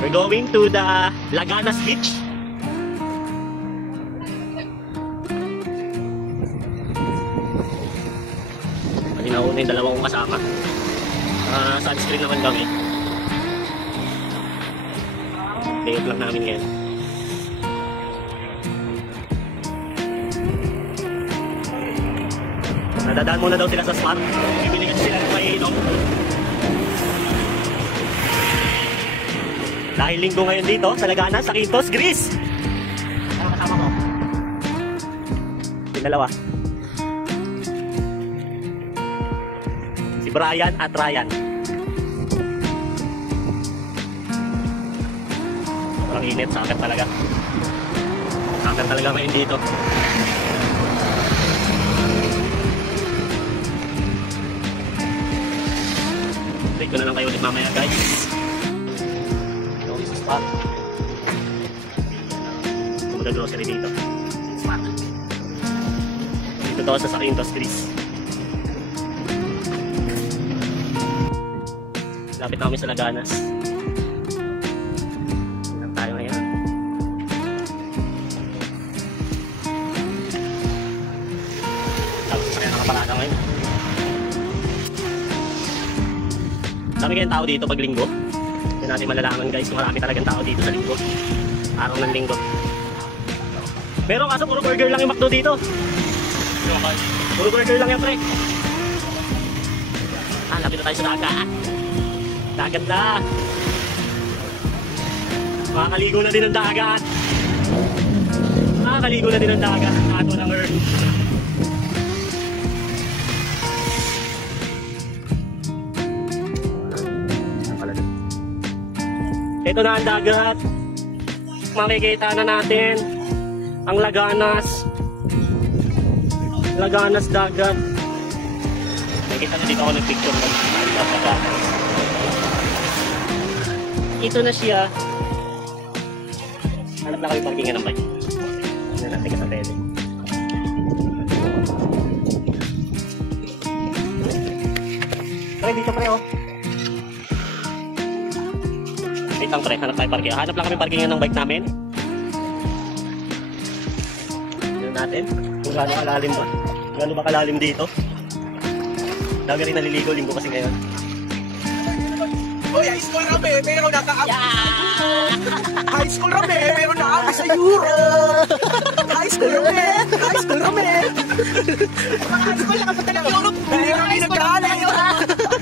We're going to the Laganas Beach. Malinaw na yung dalawang kasama. Sunscreen naman kami. Day off lang namin ngayon. Nadadaan muna daw sila sa Smart. Bibili kasi sila ng mainom. Dahil linggo ngayon dito sa Laganas, sa Quintos, Greece. Ano kasama mo? Yung dalawa. Si Brian at Ryan. Sobrang init, sakit talaga. Sakit talaga ngayon dito. Update ko na lang kayo ulit mamaya, guys. Spot. Mag-grocery dito. Spot. Dito daw sa Quintos, Greece. Lapit na kami sa Laganas. Ilan tayo ngayon? Tapos kaya nakaparada ngayon. Dami kayong tao dito pag linggo. Hindi natin malalaman, guys, marami talagang tao dito sa linggo. Araw ng linggo. Pero kaso puro burger lang yung McDo dito. Puro burger lang yung pre. Lapit na tayo sa dagat. Dagat na. Makakaligo na din ang dagat. Makakaligo na din ang dagat. Ato ng earth. Ito na ang dagat. Makikita na natin ang Laganas. Laganas dagat. Nakikita na dito ako ng picture. Ito na siya. Hanap na kami parkingan ng bike. Ano natin ka sa pwede. Pre, dito pre oh. Wait lang pre, hanap tayo parkingan. Hanap lang kami parkingan ng bike namin. Tignan natin kung gaano kalalim ba. Gaano ba kalalim dito. Dami rin naliligo, linggo kasi ngayon. Uy, high school rame, pero high school rame, pero naka sa Europe. High school rame, high school rame. Mga high school nakapunta ng Europe, hindi kami nagkalayo.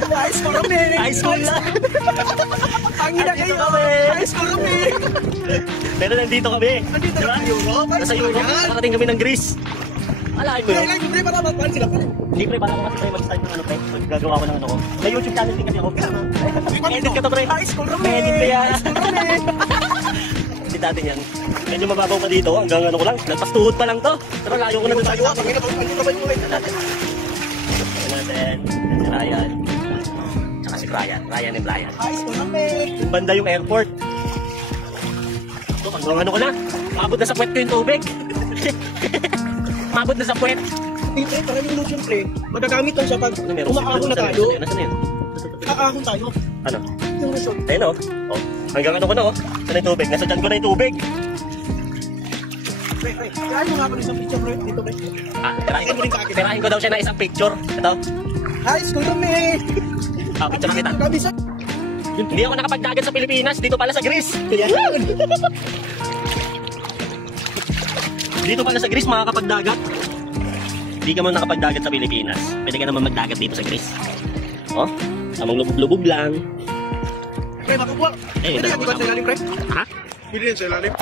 High school rame. High school lang. Ang ina kayo, high school rame. Pero nandito kami. Nandito na sa Europe. Nasa Europe, nakarating kami ng Greece. Alain mo yun? Pre, para mapapaan sila pre. Hindi pre, baka ko kasi pre mag-start ng ano pre. Maggagawa ko ng ano ko. May YouTube channel din kasi ako. Edit ka to pre. High school rame. Edit ka yan. High school rame. Edit natin yan. Medyo mababaw pa dito. Hanggang ano ko lang. Nagpastuhod pa lang to. Pero layo ko na doon tayo. Pangina, pangina ba yung mga natin? Ito natin. Si Ryan. Tsaka si Brian. Ryan and Brian. High school rame. Yung banda yung airport. Ito, hanggang ano ko na. Maabot na sa puwet ko yung tubig. Maabot na sa puwet. Pre, para yung lotion pre, magagamit lang siya pag Ano, umaahon na tayo. Nasaan na yun? Aahon tayo. Ano? Yung lotion. Ayun o. Oh. Hanggang ano ko na o. Saan yung tubig? Nasa dyan ko na yung tubig. Pre, tirahin mo nga ako ng isang picture pre. Dito pre. Tirahin ko daw siya na isang picture. Ito. High school rame. Picture kita. Kami sa... Hindi ako nakapagdagat sa Pilipinas. Dito pala sa Greece. Dito pala sa Greece makakapagdagat. Hindi ka man nakapagdagat sa Pilipinas. Pwede ka naman magdagat dito sa Greece. Oh, tamang lubog-lubog lang. Pre, makakuha. Pwede yan, di ba sa ilalim, pre? Ha? Pwede yan sa ilalim.